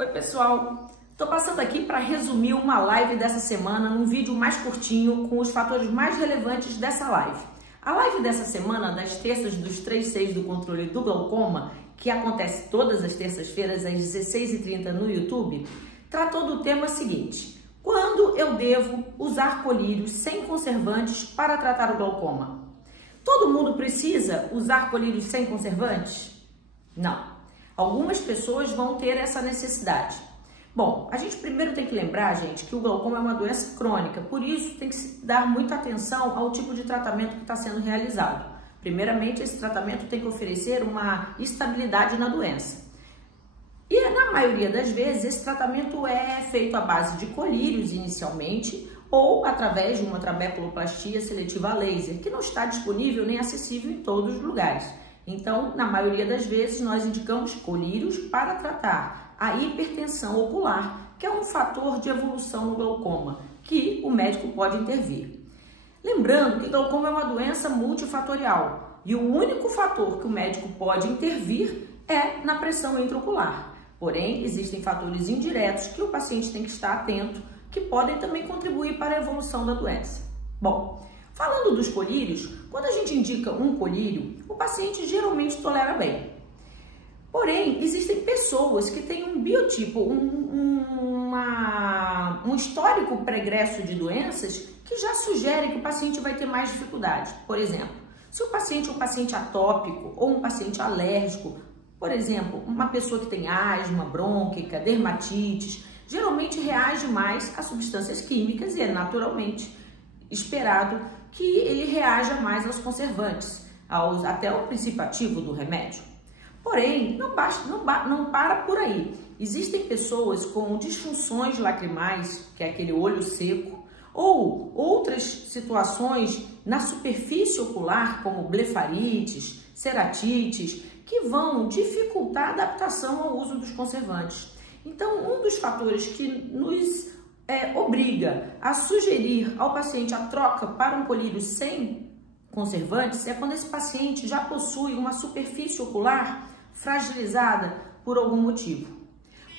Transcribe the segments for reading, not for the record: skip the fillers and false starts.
Oi pessoal, estou passando aqui para resumir uma live dessa semana num vídeo mais curtinho com os fatores mais relevantes dessa live. A live dessa semana, das terças dos 3 Cs do controle do glaucoma, que acontece todas as terças-feiras às 16h30 no YouTube, tratou do tema seguinte: quando eu devo usar colírios sem conservantes para tratar o glaucoma? Todo mundo precisa usar colírios sem conservantes? Não. Algumas pessoas vão ter essa necessidade. Bom, a gente primeiro tem que lembrar, gente, que o glaucoma é uma doença crônica, por isso tem que se dar muita atenção ao tipo de tratamento que está sendo realizado. Primeiramente, esse tratamento tem que oferecer uma estabilidade na doença. E na maioria das vezes, esse tratamento é feito à base de colírios inicialmente ou através de uma trabeculoplastia seletiva a laser, que não está disponível nem acessível em todos os lugares. Então, na maioria das vezes, nós indicamos colírios para tratar a hipertensão ocular, que é um fator de evolução no glaucoma, que o médico pode intervir. Lembrando que o glaucoma é uma doença multifatorial e o único fator que o médico pode intervir é na pressão intraocular. Porém, existem fatores indiretos que o paciente tem que estar atento, que podem também contribuir para a evolução da doença. Bom, falando dos colírios, quando a gente indica um colírio, o paciente geralmente tolera bem. Porém, existem pessoas que têm um biotipo, um histórico pregresso de doenças que já sugere que o paciente vai ter mais dificuldade. Por exemplo, se o paciente é um paciente atópico ou um paciente alérgico, por exemplo, uma pessoa que tem asma, brônquica, dermatites, geralmente reage mais a substâncias químicas e é naturalmente esperado que ele reaja mais aos conservantes, até ao princípio ativo do remédio. Porém, não para por aí. Existem pessoas com disfunções lacrimais, que é aquele olho seco, ou outras situações na superfície ocular, como blefarites, ceratites, que vão dificultar a adaptação ao uso dos conservantes. Então, um dos fatores que nos obriga a sugerir ao paciente a troca para um colírio sem conservantes é quando esse paciente já possui uma superfície ocular fragilizada por algum motivo.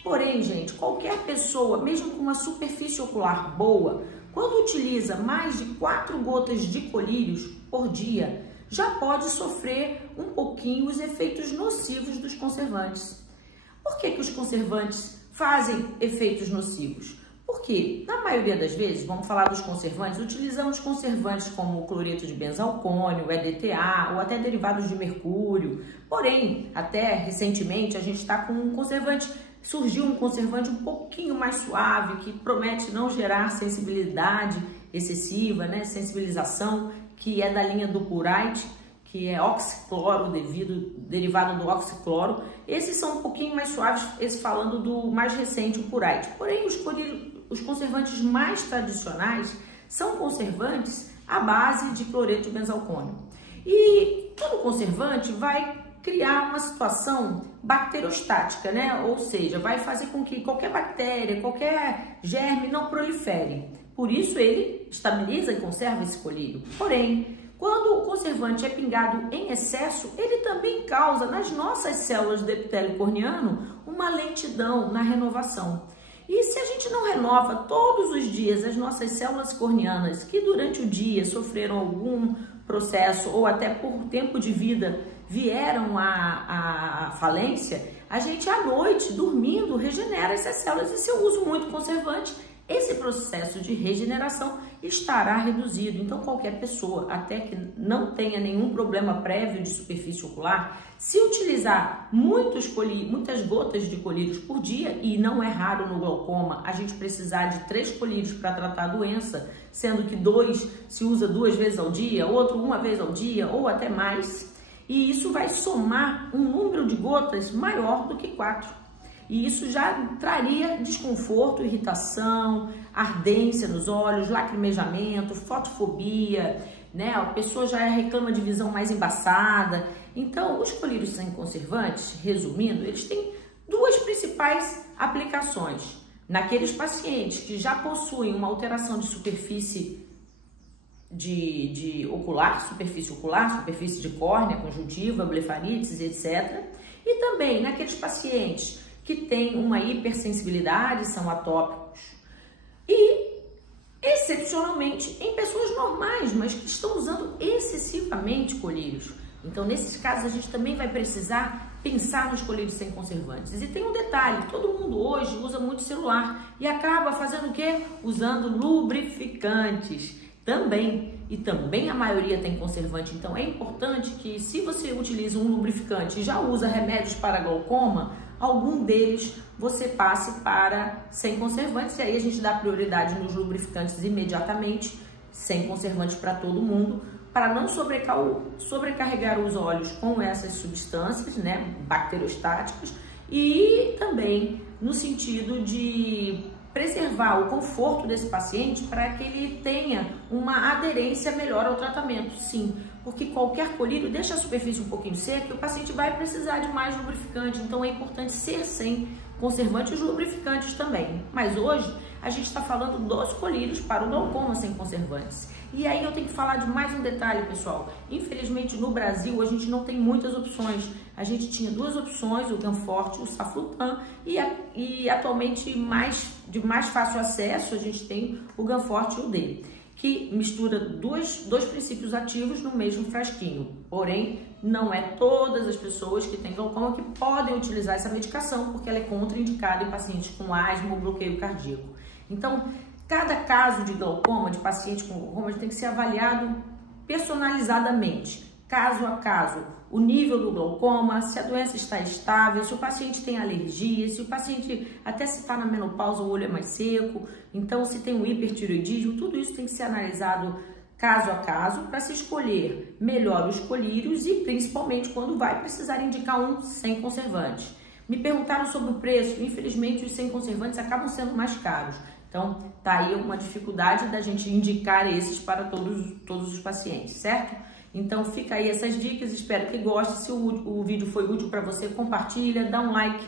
Porém, gente, qualquer pessoa, mesmo com uma superfície ocular boa, quando utiliza mais de 4 gotas de colírios por dia, já pode sofrer um pouquinho os efeitos nocivos dos conservantes. Por que os conservantes fazem efeitos nocivos? Porque, na maioria das vezes, vamos falar dos conservantes, utilizamos conservantes como o cloreto de benzalcônio, o EDTA ou até derivados de mercúrio. Porém, até recentemente, a gente está com um conservante, surgiu um conservante um pouquinho mais suave, que promete não gerar sensibilidade excessiva, né? Sensibilização, que é da linha do Purite, que é oxicloro, derivado do oxicloro. Esses são um pouquinho mais suaves, esse falando do mais recente, o Purite. Porém, os conservantes mais tradicionais são conservantes à base de cloreto de benzalcônio. E todo conservante vai criar uma situação bacteriostática, né? Ou seja, vai fazer com que qualquer bactéria, qualquer germe não prolifere. Por isso, ele estabiliza e conserva esse colírio. Porém, quando o conservante é pingado em excesso, ele também causa nas nossas células do epitélio corneano uma lentidão na renovação. E se a gente não renova todos os dias as nossas células corneanas, que durante o dia sofreram algum processo ou até por tempo de vida vieram à falência, a gente à noite, dormindo, regenera essas células. E se eu uso muito conservante, esse processo de regeneração estará reduzido. Então, qualquer pessoa, até que não tenha nenhum problema prévio de superfície ocular, se utilizar muitas gotas de colírios por dia, e não é raro no glaucoma a gente precisar de 3 colírios para tratar a doença, sendo que 2 se usa 2 vezes ao dia, outro 1 vez ao dia ou até mais, e isso vai somar um número de gotas maior do que 4. E isso já traria desconforto, irritação, ardência nos olhos, lacrimejamento, fotofobia, né? A pessoa já reclama de visão mais embaçada. Então, os colírios sem conservantes, resumindo, eles têm 2 principais aplicações. Naqueles pacientes que já possuem uma alteração de superfície ocular, superfície de córnea, conjuntiva, blefarites, etc. E também naqueles pacientes que têm uma hipersensibilidade, são atópicos, e excepcionalmente em pessoas normais, mas que estão usando excessivamente colírios. Então, nesses casos, a gente também vai precisar pensar nos colírios sem conservantes. E tem um detalhe, todo mundo hoje usa muito celular e acaba fazendo o quê? Usando lubrificantes também. E também a maioria tem conservante. Então, é importante que, se você utiliza um lubrificante e já usa remédios para glaucoma, algum deles você passe para sem conservantes, e aí a gente dá prioridade nos lubrificantes imediatamente, sem conservantes para todo mundo, para não sobrecarregar os olhos com essas substâncias, né, bacteriostáticas, e também no sentido de preservar o conforto desse paciente para que ele tenha uma aderência melhor ao tratamento, sim, porque qualquer colírio deixa a superfície um pouquinho seca e o paciente vai precisar de mais lubrificante, então é importante ser sem conservante e os lubrificantes também. Mas hoje a gente está falando dos colírios para o glaucoma sem conservantes. E aí eu tenho que falar de mais um detalhe, pessoal. Infelizmente no Brasil a gente não tem muitas opções. A gente tinha duas opções, o Ganforte e o Saflutan, e atualmente de mais fácil acesso a gente tem o Ganforte e o D, que mistura dois princípios ativos no mesmo frasquinho. Porém, não é todas as pessoas que têm glaucoma que podem utilizar essa medicação, porque ela é contraindicada em pacientes com asma ou bloqueio cardíaco. Então, cada caso de glaucoma, de paciente com glaucoma, tem que ser avaliado personalizadamente, caso a caso, o nível do glaucoma, se a doença está estável, se o paciente tem alergia, se o paciente até se está na menopausa o olho é mais seco, então se tem um hipertireoidismo, tudo isso tem que ser analisado caso a caso para se escolher melhor os colírios e principalmente quando vai precisar indicar um sem conservantes. Me perguntaram sobre o preço, infelizmente os sem conservantes acabam sendo mais caros. Então, tá aí uma dificuldade da gente indicar esses para todos os pacientes, certo? Então, fica aí essas dicas, espero que goste. Se o vídeo foi útil para você, compartilha, dá um like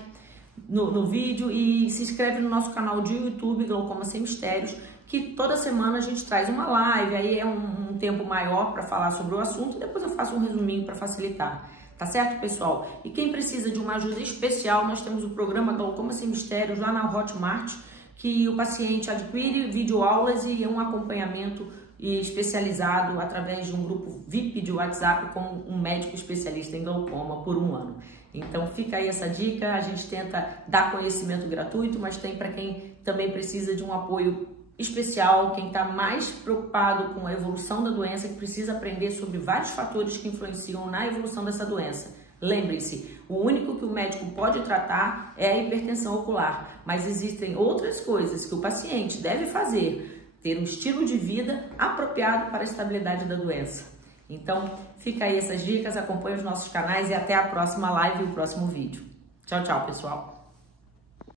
no vídeo e se inscreve no nosso canal de YouTube, Glaucoma Sem Mistérios, que toda semana a gente traz uma live, aí é um tempo maior para falar sobre o assunto e depois eu faço um resuminho para facilitar. Tá certo, pessoal? E quem precisa de uma ajuda especial, nós temos o programa Glaucoma Sem Mistérios lá na Hotmart, que o paciente adquire videoaulas e um acompanhamento especializado através de um grupo VIP de WhatsApp com um médico especialista em glaucoma por 1 ano. Então fica aí essa dica, a gente tenta dar conhecimento gratuito, mas tem para quem também precisa de um apoio especial, quem está mais preocupado com a evolução da doença, que precisa aprender sobre vários fatores que influenciam na evolução dessa doença. Lembre-se, o único que o médico pode tratar é a hipertensão ocular, mas existem outras coisas que o paciente deve fazer, ter um estilo de vida apropriado para a estabilidade da doença. Então, fica aí essas dicas, acompanhe os nossos canais e até a próxima live e o próximo vídeo. Tchau, tchau, pessoal!